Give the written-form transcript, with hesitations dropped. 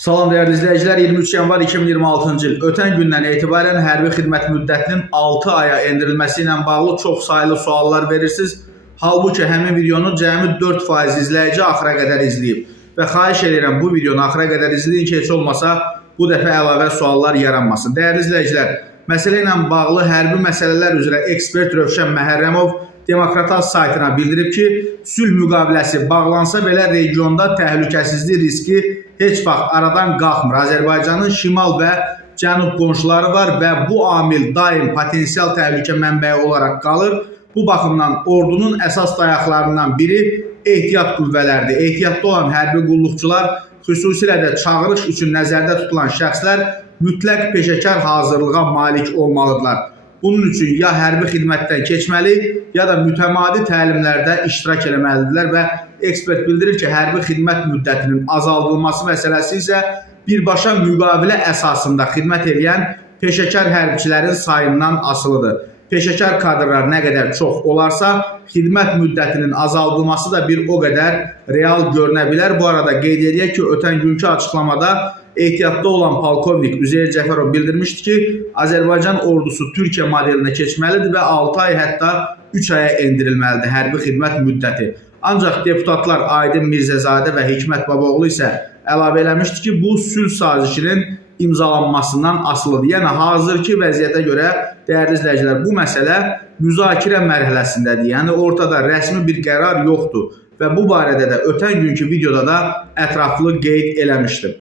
Salam dəyərli izləyicilər, 23 yanvar 2026-cı il ötən gündən etibarən hərbi xidmət müddətinin 6 aya endirilməsi ilə bağlı çox saylı suallar verirsiniz. Halbuki həmin videonu cəmi 4% izləyici axıra qədər izləyib və xahiş edirəm bu videonu axıra qədər izləyin ki, heç olmasa bu dəfə əlavə suallar yaranmasın. Dəyərli izləyicilər, məsələ ilə bağlı hərbi məsələlər üzrə ekspert Rövşən Məhərrəmov Demokratat saytına bildirib ki, sülh müqaviləsi bağlansa belə regionda təhlükəsizlik riski heç vaxt aradan qalxmır. Azərbaycanın şimal və cənub qonşuları var və bu amil daim potensial təhlükə mənbəyi olaraq qalır. Bu baxımdan ordunun əsas dayaqlarından biri ehtiyat qüvvələridir. Ehtiyatda olan hərbi qulluqçular, xüsusilə də çağırış üçün nəzərdə tutulan şəxslər mütləq peşəkar hazırlığa malik olmalıdırlar. Bunun üçün ya hərbi xidmətdən keçməli, ya da mütəmadi təlimlərdə iştirak etməlidirlər və ekspert bildirir ki, hərbi xidmət müddətinin azaldılması məsələsi isə birbaşa müqavilə əsasında xidmət edən peşəkar hərbiçilərin sayından asılıdır. Peşəkar kadrlar nə qədər çox olarsa, xidmət müddətinin azaldılması da bir o qədər real görünə bilər. Bu arada qeyd edək ki, ötən günkü açıqlamada ehtiyatda olan polkovnik Üzeyir Cəfərov bildirmişdi ki, Azərbaycan ordusu Türkiyə modelinə keçməlidir və 6 ay hətta 3 aya endirilməlidir hərbi xidmət müddəti. Ancaq deputatlar Aydın Mirzəzadə və Hikmət Babaoğlu isə əlavə eləmişdi ki, bu sülh sazişinin imzalanmasından asılıdır. Yəni hazırki vəziyyətə görə dəyərli izləyicilər, bu məsələ müzakirə mərhələsindədir. Yəni ortada rəsmi bir qərar yoxdur və bu barədə də ötən günkü videoda da ətraflı qeyd eləmişdim.